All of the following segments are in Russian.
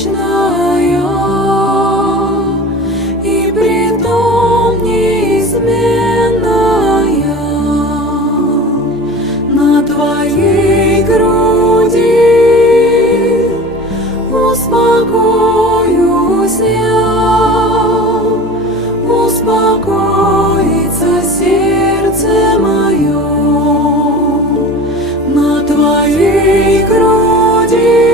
вечная и притом неизменная. На Твоей груди успокоюсь я, успокоится сердце мое. На Твоей груди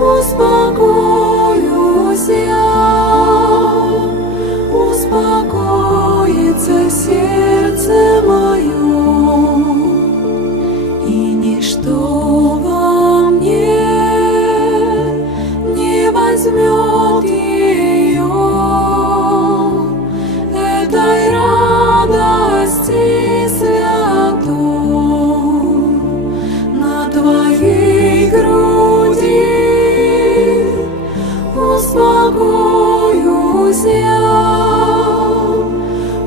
успокоюсь я, успокоится сердце мое. И ничто во мне не возьмет ее, этой радости святой. На Твоей груди успокоюсь я,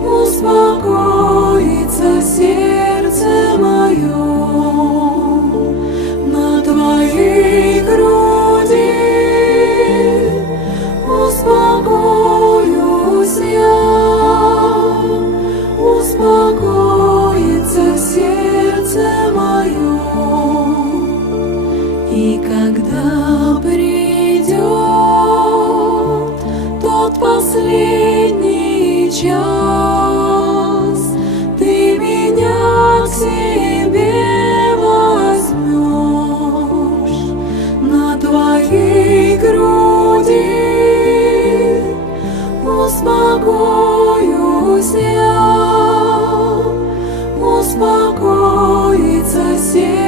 успокоится сердце мое. На Твоей груди успокоюсь я, успокоится сердце мое. И когда придет тот последний час, Ты меня к себе возьмешь. На Твоей груди успокоюсь я, успокоится сердце